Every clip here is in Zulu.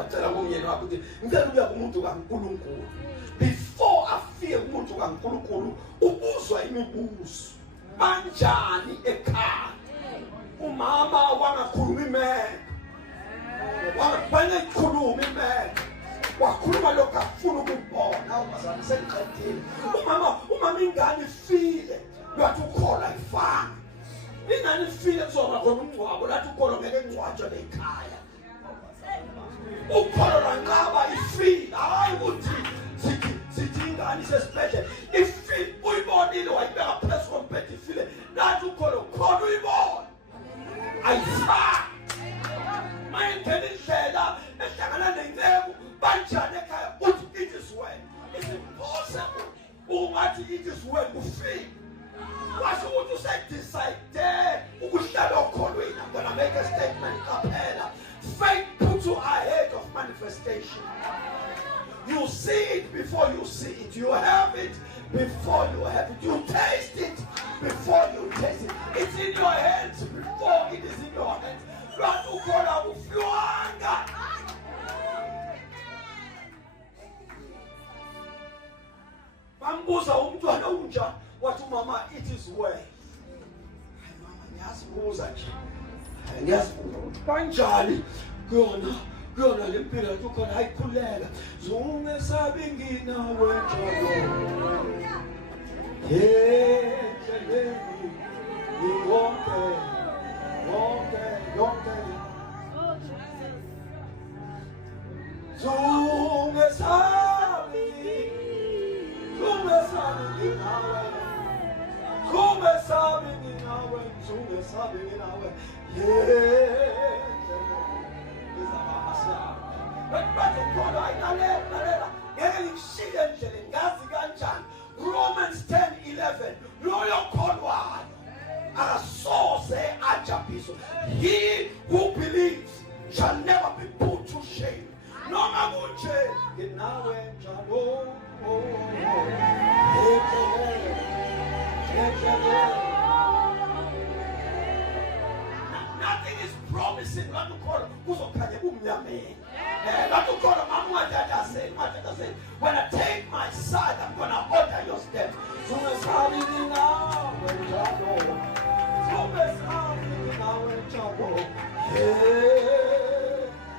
wacela kumyeni wakho ukuthi ngicela ukuya kumuntu kaNkulunkulu. Before afike kumuntu kaNkulunkulu ubuzwa imibuzo. Kanjani ekhaya? Umama wangakhuluma imeko. Wangakhuluma imeko. Wakhuluma lokho afuna ukubona umazana sengiqedile. Umama ingane ifile. Lwathi ukhola ifana. Ingane ifile kuzoba khona umngcwabo lathi ukholo ngeke ngcwatshwe ekhaya. Ukholo lwanqaba ifile. Hayi ukuthi sithi ingane isesibhedlela. Ifile uyibonile wayibeka phezu kombhede ifile. Lathi ukholo khona uyibona. Ayifani. Mayengena indlela ehlangana nenceku banjani ekhaya uthi it is well. It's impossible. Ungathi it is well ufile. Washo ukuthi usedecide ukuhlala okholweni. I'm gonna make a statement kapela. Faith puts you ahead of manifestation. You see it before you see it. You have it before you have it. You taste it before you taste it. It's in your hands before it is in your hands. Lwathi ukhola ufyanga. Bambuza umntwana unjani wathi mama it is well. Hayi mama ngiyazibuza nje. Ngiyazibuza ukuthi kanjani kuyona lempilo yathi khona ayikhuleka. Zungesabi nginawe njalo. Endleleni yonke. Zungesabi nginawe. Romans 10:11. Loyo kholwayo akasoze ajaphizwe. He who believes shall never be put to shame. Noma kunje nginawe njalo. Nothing is promising what you call kuzokhanya kumnyameni. What you call mama say, when I take my side, I'm gonna order your steps.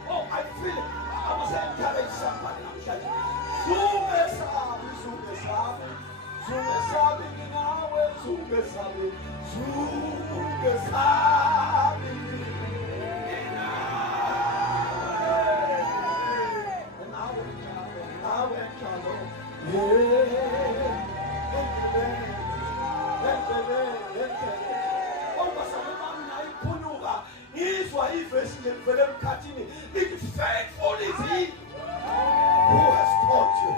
Oh, I feel it. I must encourage somebody. I'm shouting. Faithful is he who has taught you.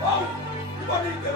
Oh, what is the